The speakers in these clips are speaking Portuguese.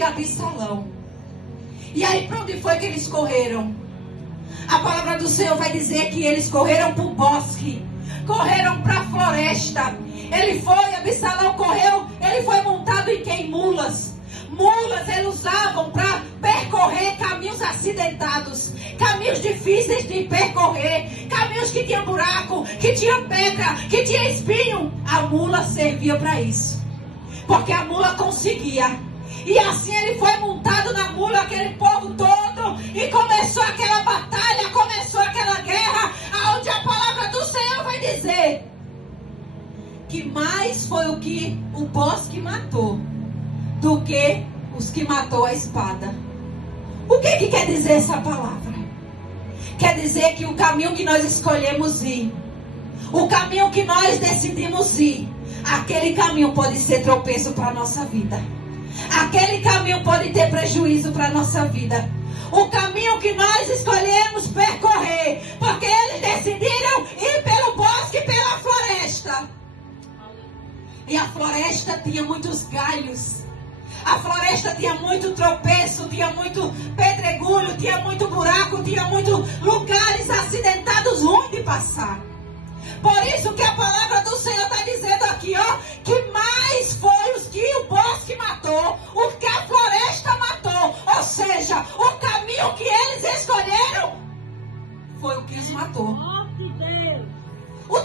de Absalão. E aí para onde foi que eles correram? A palavra do Senhor vai dizer que eles correram para o bosque, correram para a floresta. Absalão correu, ele foi montado em quem? Mulas. Mulas eles usavam para percorrer caminhos acidentados, caminhos difíceis de percorrer, caminhos que tinham buraco, que tinham pedra, que tinham espinho. A mula servia para isso, porque a mula conseguia. E assim ele foi montado na mula, aquele povo todo, e começou aquela batalha, começou aquela guerra, onde a palavra do Senhor vai dizer que mais foi o que o bosque matou do que os que matou a espada. O que quer dizer essa palavra? Quer dizer que o caminho que nós escolhemos ir, o caminho que nós decidimos ir, aquele caminho pode ser tropeço para a nossa vida. Aquele caminho pode ter prejuízo para a nossa vida. O caminho que nós escolhemos percorrer, porque eles decidiram ir pelo bosque e pela floresta. E a floresta tinha muitos galhos. A floresta tinha muito tropeço, tinha muito pedregulho, tinha muito buraco, tinha muitos lugares acidentados ruins de passar. Por isso que a palavra do Senhor está dizendo aqui, que mais foi os que o bosque matou, o que a floresta matou. Ou seja, o caminho que eles escolheram foi o que os matou. O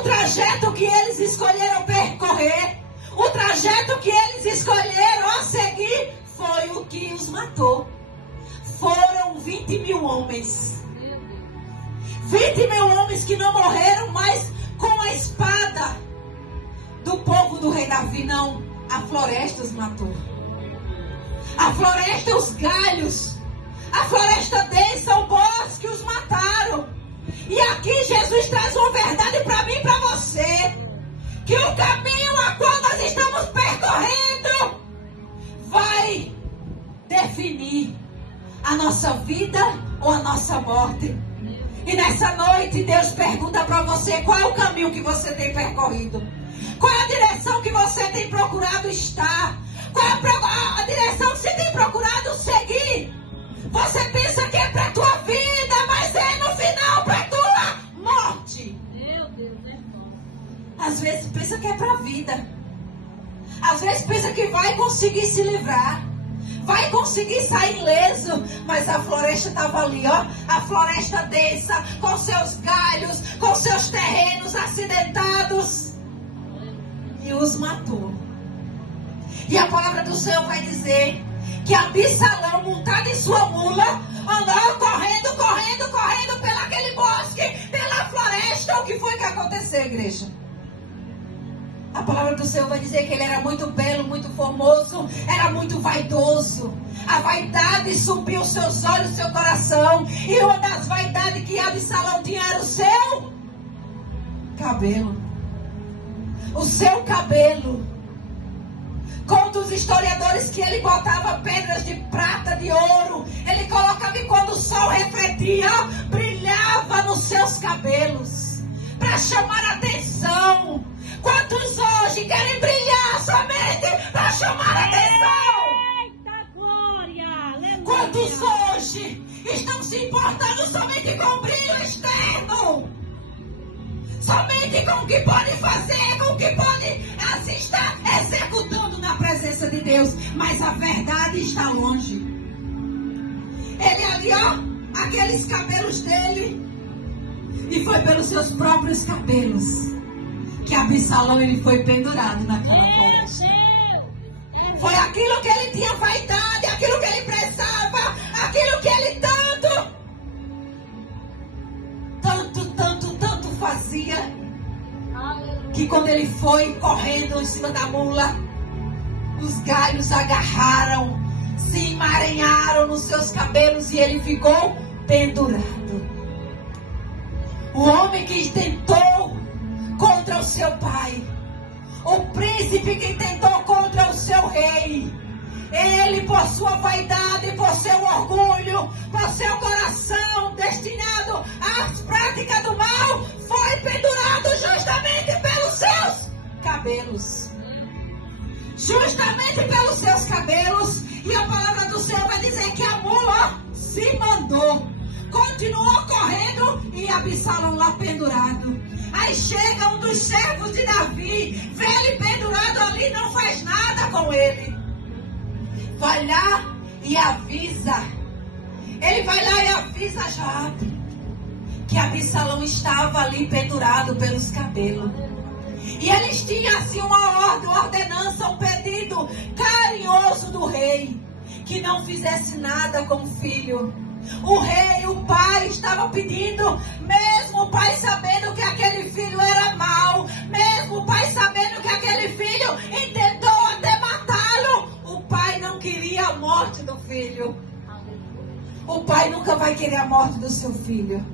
trajeto que eles escolheram percorrer, o trajeto que eles escolheram a seguir, foi o que os matou. Foram 20 mil homens. 20 mil homens que não morreram, mas com a espada do povo do rei Davi. Não, a floresta os matou. A floresta, os galhos, a floresta densa, o bosque os mataram. E aqui Jesus traz uma verdade para mim e para você, que o caminho a qual nós estamos percorrendo vai definir a nossa vida ou a nossa morte. E nessa noite Deus pergunta para você: qual é o caminho que você tem percorrido? Qual é a direção que você tem procurado estar? Qual é a direção que você tem procurado seguir? Você pensa que é para a tua vida, mas é no final para a tua morte. Meu Deus, é bom. Às vezes pensa que é para a vida. Às vezes pensa que vai conseguir se livrar, vai conseguir sair ileso, mas a floresta estava ali, a floresta densa, com seus galhos, com seus terrenos acidentados, e os matou. E a palavra do Senhor vai dizer que Absalão, montado em sua mula, andou correndo pelo aquele bosque, pela floresta. O que foi que aconteceu, igreja? A palavra do Senhor vai dizer que ele era muito belo, muito formoso, era muito vaidoso. A vaidade subiu seus olhos, seu coração. E uma das vaidades que Absalão tinha era o seu cabelo. O seu cabelo. Conta os historiadores que ele botava pedras de prata, de ouro. Ele colocava, e quando o sol refletia, brilhava nos seus cabelos, para chamar a atenção. Quantos hoje querem brilhar somente para chamar a atenção? Eita glória! Aleluia. Quantos hoje estão se importando somente com o brilho externo? Somente com o que pode fazer, com o que pode estar executando na presença de Deus. Mas a verdade está longe. Ele ali, aqueles cabelos dele. E foi pelos seus próprios cabelos que Absalão ele foi pendurado naquela floresta. Foi aquilo que ele tinha vaidade, aquilo que ele prezava, aquilo que ele tanto fazia, que quando ele foi correndo em cima da mula, os galhos agarraram, se emaranharam nos seus cabelos e ele ficou pendurado. O homem que tentou contra o seu pai, o príncipe que tentou contra o seu rei, ele, por sua vaidade, por seu orgulho, por seu coração destinado às práticas do mal, foi pendurado justamente pelos seus cabelos. justamente pelos seus cabelos. E a palavra do Senhor vai dizer que a mula se mandou, continuou correndo e Absalão lá pendurado. Aí chega um dos servos de Davi, vê ele pendurado ali, não faz nada com ele. Vai lá e avisa. Ele vai lá e avisa a Joabe que Absalão estava ali pendurado pelos cabelos. E eles tinham assim uma ordem, uma ordenança, um pedido carinhoso do rei, que não fizesse nada com o filho. O rei, o pai, estava pedindo, mesmo o pai sabendo que aquele filho era mau, mesmo o pai sabendo que aquele filho intentou até matá-lo, o pai não queria a morte do filho. O pai nunca vai querer a morte do seu filho.